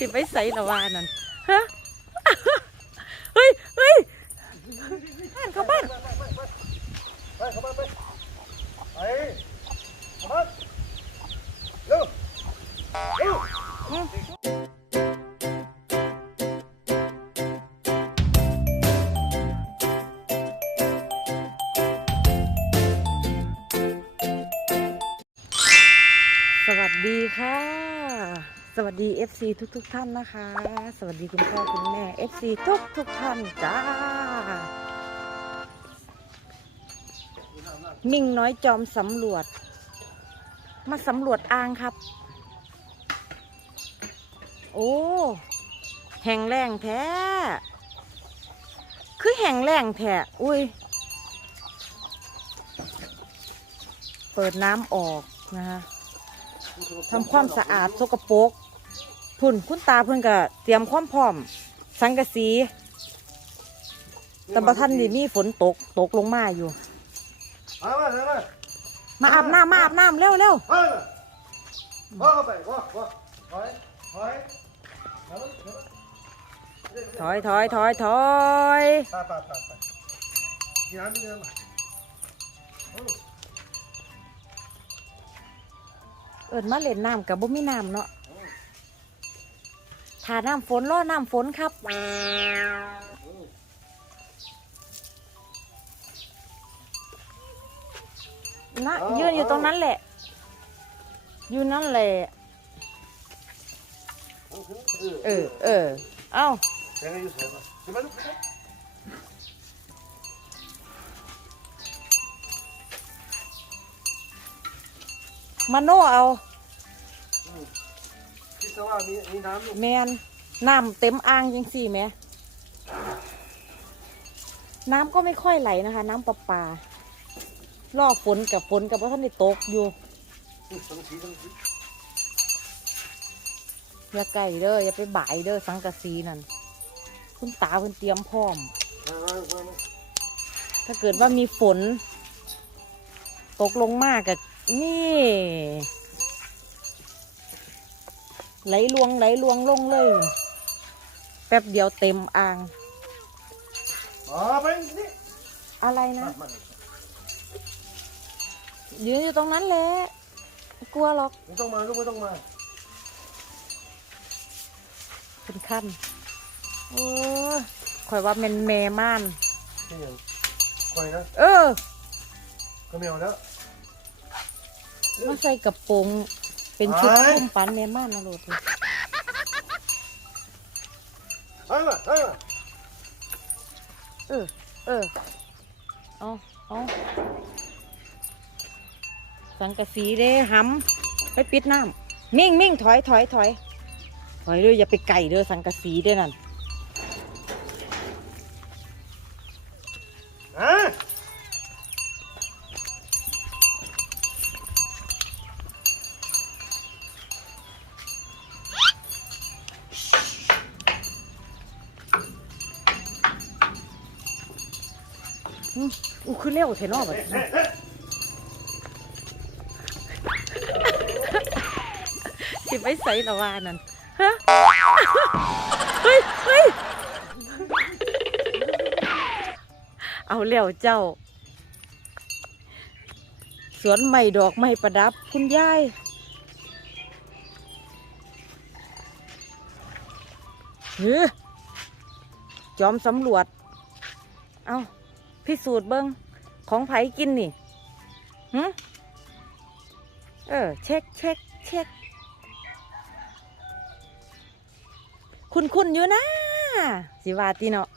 สิไปใส่ละวานั่นฮะ สวัสดี FC ทุกทุกท่านนะคะ สวัสดีคุณพ่อคุณแม่ FC ทุกทุกท่านจ้า มิ่งน้อยจอมสำรวจ มาสำรวจอ่างครับ โอ้ แห่งแรงแท้ คือแห่งแรงแท้ อุ้ย เปิดน้ำออกนะคะ ทำความสะอาดสกปรกพุ่นคุณตาเพิ่นก็เตรียมความพร้อม สังกะสีแต่ประทันนี่มีฝนตกตกลงมาอยู่ มามามามาอาบน้ำมาอาบน้ำเร็วเร็วมาพ่อเข้าไปพ่อพ่อถอยถอยมาลูกมาลูกถอยถอยถอยถอย ไปไปไปไปกินน้ำกินน้ำ เอิดมาเล่นน้ำกับบ่มีน้ำเนาะถ้าน้ำฝนรอน้ำฝนครับ นะยืนอยู่ตรงนั้นแหละ อยู่นั่นแหละ เออ เออ เอ้าเสียงอะไมลูกมาโน่เอาคิดซะว่ามีมีน้ำลูกแมนน้ำเต็มอ่างยังสี่แหม่น้ำก็ไม่ค่อยไหลนะคะ น้ำประปารอฝนกับฝนกับว่าท่านได้ตกอยู่นี่สังสีสังสีอย่าไก่เด้ออย่าไปบ่ายเด้อสังกะสีนั่นคุณตาเพิ่นเตรียมพร้อม มามามามาถ้าเกิดว่ามีฝน ตกลงมากกับ นี่ ไหลลวงไหลลวงลงเลย แป๊บเดียวเต็มอ่าง อ๋อไปนี่อะไรนะ มามายืนอยู่ตรงนั้นแหละไม่กลัวหรอกไม่ต้องมาลูกไม่ต้องมาเป็นขั้นโอ้ยข่อยว่าแมนแม่ม่าน นี่ยังคอยนะ เออ ก็ไม่เอาแล้ว มาใส่กระโปรงเป็นชุดเอ้ยพุ่มปันแม่ม่านนะโลดเลยเฮ้ยมาเฮ้ยมาเออ เออ เอาเอาสังกะสีเด้หำไปปิดน้ำมิ่งมิ่งถอยถอยถอยถอยเด้ออย่าไปไก่เด้อสังกะสีเด้อนั่น อู้คือเร็วเทนอแบบสิไปใส่ละวานั่นฮะเฮ้ยเฮ้ยเอาเร็วเจ้า สวนใหม่ดอกไม้ประดับคุณยายเฮ้ยจอมสำรวจ เอา พิสูจน์เบิ้งของไผกินนี่หึเออ เช็คเช็คเช็คคุณคุณอยู่นะ สิวาตีเนาะ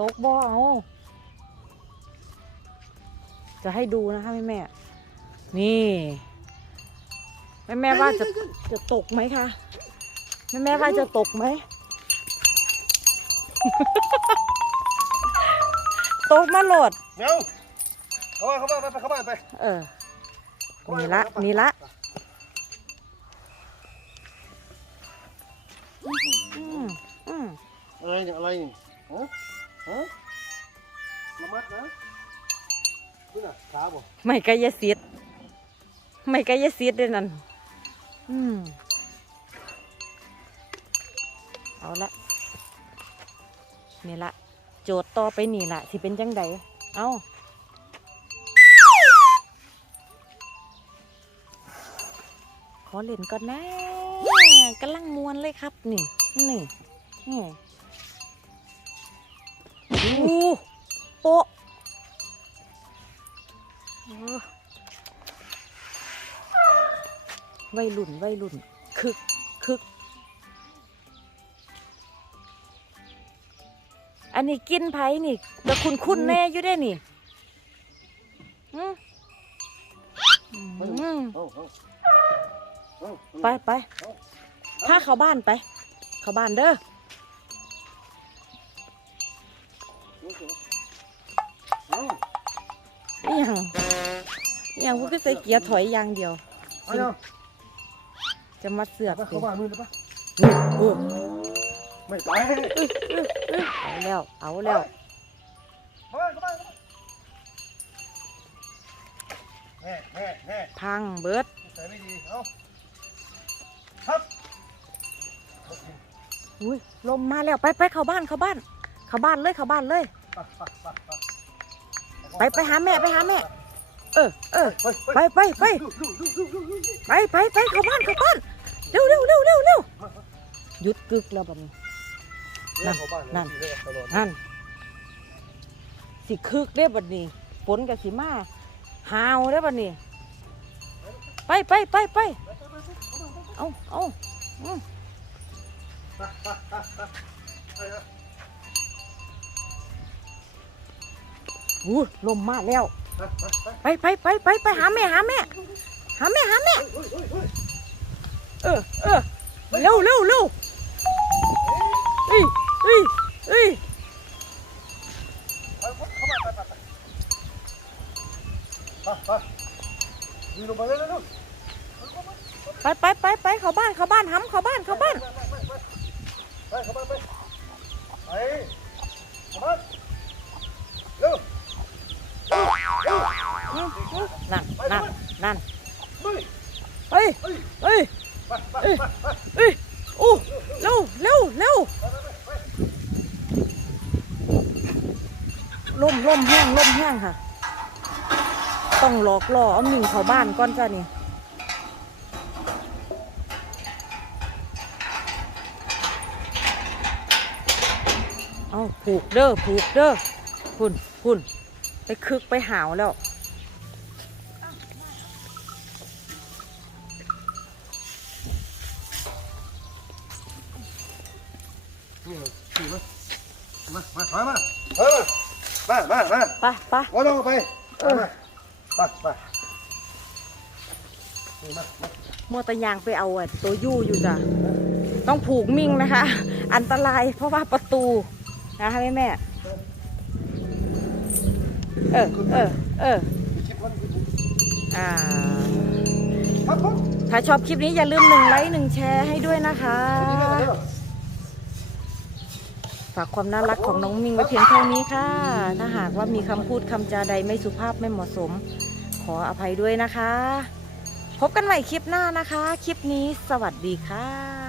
ตกบ่เอาจะให้ดูนะคะแม่แม่นี่ ม่แม่ว่าจะจะตกไหมคะแม่แม่ว่าจะตกไหมตกมาโหลดเดี๋ยวเข้ามาเข้ามาไปเข้ามาไป เออนี่ละนี่ละอืมอืมอะไรเนี่ยอะไรเนี่ยฮะฮะระมัดนะนี่น่ะขาบ่ไม่กายสิทธิ์ไม่กายสิทธิ์ด้วยนั่น อืม เอาละนี่ละ โจทย์ต่อไปนี่ละสิเป็นจังใดเอาขอเล่นก่อนนะกำลังมวนเลยครับ นี่ นี่นี่อู้ วัยรุ่นวัยรุ่น คึกคึก อันนี้กินไผ่นี่แต่คุณคุณแน่อยู่ได้นี่อืมอืมเอาเอาเอาไปไปพาเข้าบ้านไป เข้าบ้านเด้อเอาอหยังอหยังพวกก็ใส่เกียร์ถอยอย่างเดียวเอาเอา จะมาเสือกไปเลเข้ายบ้านมือนะปะนี่เออไม่ไปเอาแล้ว เอาแล้ว เข้าบ้านเข้าบ้านเข้าบ้านแน่แน่แน่พังเบิด ใส่ไม่ดีเอาครับอุ้ยลมมาแล้วไปไปเข้าบ้านเข้าบ้าน เข้าบ้านเลยเข้าบ้านเลย ไปไปหาแม่ไปหาแม่ เออเออไปไปไปไปไปไปเข้าบ้านเข้าบ้าน เร็วเร็วเร็วเร็วเร็วหยุดกึกแล้วบัดนี้ นั่นนั่น นั่นสิคึกได้บัดนี้ฝนกับสิมาหาวได้บัดนี้ ไปไปไปไปเอาเอาอืมอู้ลมมาแล้ว ไปไปไปไปไปหาแม่หาแม่หาแม่หาแม่ เออเออเร็วเร็วเร็วเอ้ยเอ้ยเอ้ยยืนลงไปเลยลูกไปไปไปไปเข้าบ้านเข้าบ้านห้ำเข้าบ้านเข้าบ้านไปเข้าบ้านไปไปเข้าบ้านเร็วอืมอืมนั่นนั่นนั่นเฮ้ยเฮ้ย เฮ้ยเอ้ยไปไปเฮ้ยอู้เร็วเร็วเร็วลมลมแห้งลมแห้งค่ะ ต้องหลอกล่อเอาหมิ่งเขาบ้านก่อนจ้ะนี่เอาผูกเด้อผูกเด้อพุ่นพุ่นไปคึกไปหาวแล้ว นี่ขี่มามามาถอยมาเออมามามาไปไปว่าลงไปมามาไปไปนี่มามามัวแตะยางไปเอาอะตัวยู่อยู่จ้ะต้องผูกมิ่งนะคะ อันตรายเพราะว่าประตูนะคะแม่แม่เออเออเออคิดว่าอ่า ครับผมถ้าชอบคลิปนี้อย่าลืมหนึ่งไลค์หนึ่งแชร์ให้ด้วยนะคะ ฝากความน่ารักของน้องมิงไว้เพียงเท่านี้ค่ะ ถ้าหากว่ามีคำพูดคำจาใดไม่สุภาพไม่เหมาะสม ขออภัยด้วยนะคะ พบกันใหม่คลิปหน้านะคะ คลิปนี้สวัสดีค่ะ